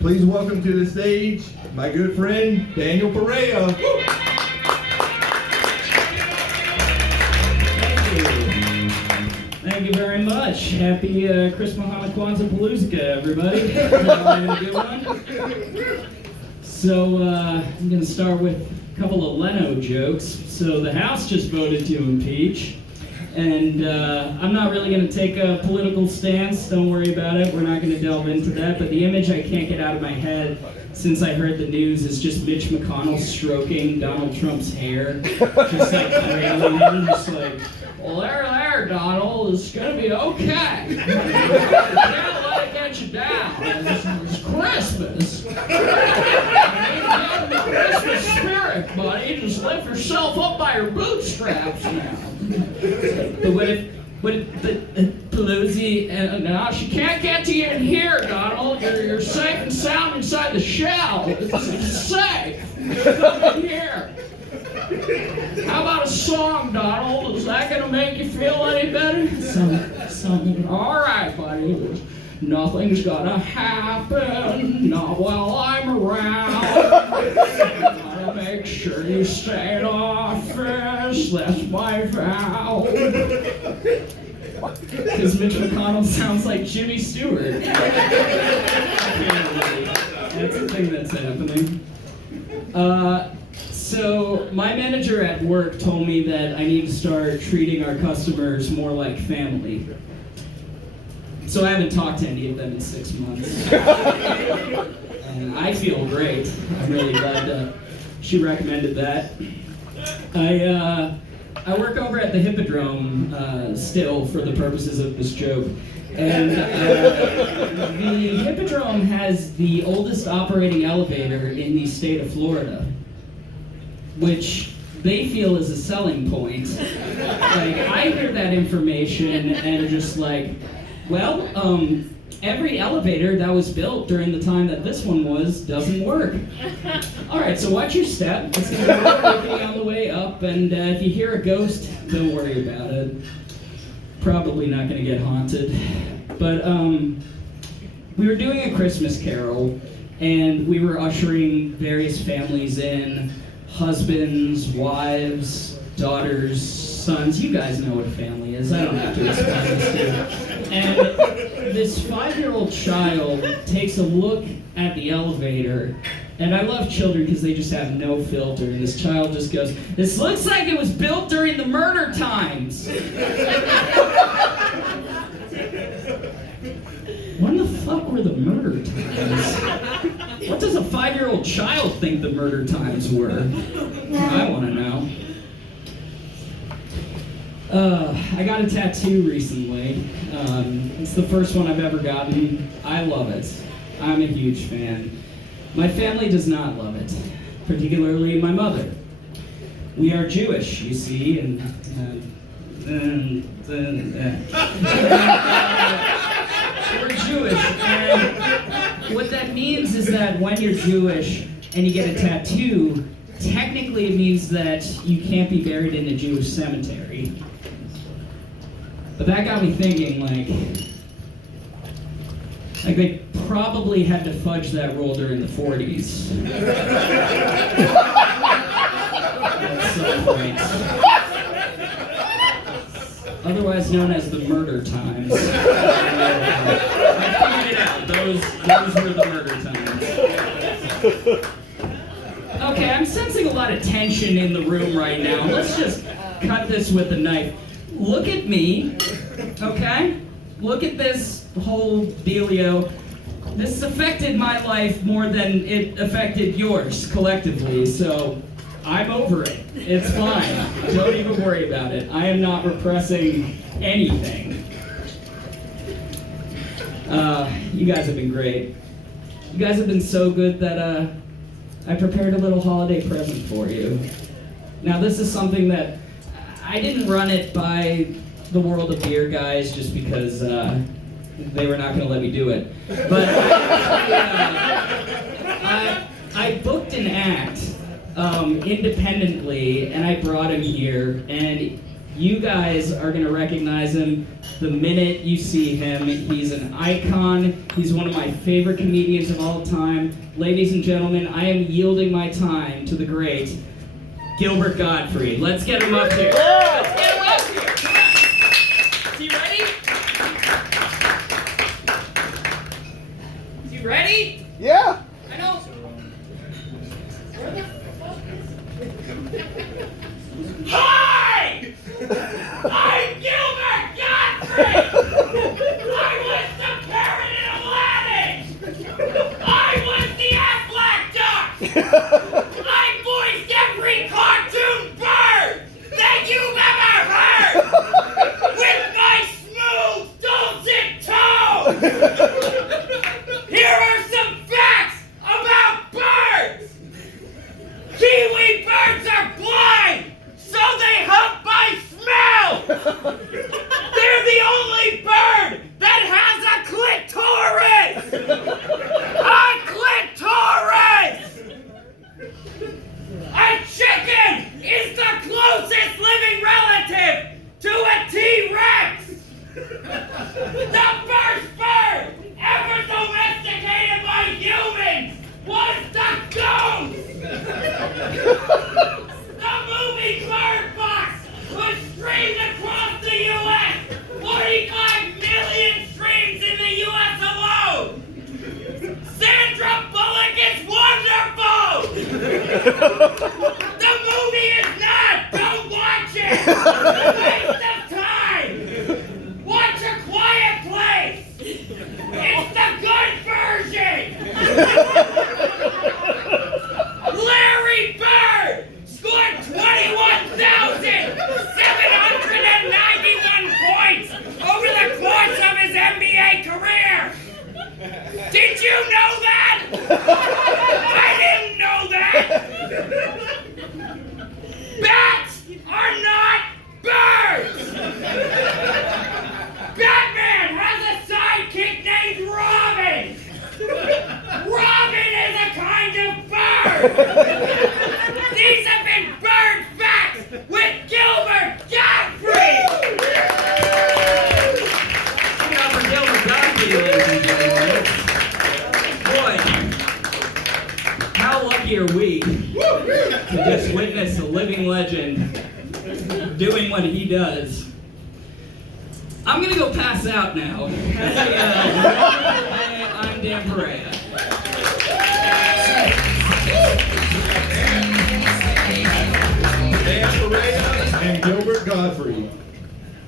Please welcome to the stage my good friend, Daniel Perea. Thank you very much. Happy Chris Mahana Kwanzaa Palooza, everybody. Having a good one. So I'm going to start with a couple of Leno jokes. So the House just voted to impeach. And I'm not really going to take a political stance. Don't worry about it. We're not going to delve into that. But the image I can't get out of my head since I heard the news is just Mitch McConnell stroking Donald Trump's hair. Just like cradling him, just like, well, there, Donald. It's going to be okay. You can't let it get you down. It's Christmas. You have the Christmas spirit, buddy. Just lift yourself up by your bootstraps now. But what if Pelosi, no, she can't get to you in here, Donald. You're safe and sound inside the shell. It's safe. Come in here. How about a song, Donald? Is that going to make you feel any better? Something. All right, buddy. Nothing's gonna happen, not while I'm around. Gotta make sure you stay in office, that's my vow. Because Mitch McConnell sounds like Jimmy Stewart. That's the thing that's happening. So my manager at work told me that I need to start treating our customers more like family. So I haven't talked to any of them in 6 months. And I feel great. I'm really glad she recommended that. I work over at the Hippodrome still for the purposes of this joke. And the Hippodrome has the oldest operating elevator in the state of Florida, which they feel is a selling point. Like, I hear that information and just like, well, every elevator that was built during the time that this one was doesn't work. All right, so watch your step. It's going to work with you on the way up, and if you hear a ghost, don't worry about it. Probably not going to get haunted. But we were doing a Christmas carol, and we were ushering various families in, husbands, wives, daughters, sons. You guys know what a family is. I don't have to explain this to you. And this 5-year-old child takes a look at the elevator, and I love children because they just have no filter, and this child just goes, "This looks like it was built during the murder times." When the fuck were the murder times? What does a 5-year-old child think the murder times were? I want to know. I got a tattoo recently. It's the first one I've ever gotten. I love it. I'm a huge fan. My family does not love it, particularly my mother. We are Jewish, you see, and we're Jewish, and what that means is that when you're Jewish and you get a tattoo, technically it means that you can't be buried in a Jewish cemetery. But that got me thinking, like they probably had to fudge that rule during the 40s. At some point. Otherwise known as the murder times. I figured it out. Those were the murder times. Okay, I'm sensing a lot of tension in the room right now. Let's just cut this with a knife. Look at me, okay? Look at this whole dealio. This has affected my life more than it affected yours collectively, so I'm over it. It's fine. Don't even worry about it. I am not repressing anything. You guys have been great. You guys have been so good that I prepared a little holiday present for you. Now, this is something that I didn't run it by the World of Beer guys just because they were not going to let me do it. But I booked an act independently, and I brought him here, and you guys are going to recognize him the minute you see him. He's an icon. He's one of my favorite comedians of all time. Ladies and gentlemen, I am yielding my time to the great Gilbert Gottfried. Let's get him up here. Let's get him up here. Come on. Is he ready? Is he ready? Yeah. I know. Hi! I'm Gilbert Gottfried! I was the parrot in Aladdin! I was the Aflac duck! I voiced every cartoon bird that you've ever heard! With my smooth, dulcet tone! Here are some facts about birds! Kiwi birds are blind, so they hunt by smell! They're the only bird that has a clitoris! A clitoris! A chicken is the closest living relative to a T-Rex! The first bird ever domesticated by humans was the goose! The movie Bird Box was streamed across the U.S. 45 million streams in the U.S. alone! Sandra Bullock is wonderful! The movie is not! Don't watch it! Waste of time! Watch A Quiet Place! It's the good version! Larry Bird scored 21,791 points over the course of his NBA career! Did you know that? I didn't know that! Bats are not birds! Batman has a sidekick named Robin! Robin is a kind of bird! These have been Bird Facts with Gilbert Gottfried! Give it up for Gilbert Gottfried, ladies and gentlemen. Boy, how lucky are we to just witness a living legend doing what he does. I'm gonna go pass out now. I'm Dan Perea.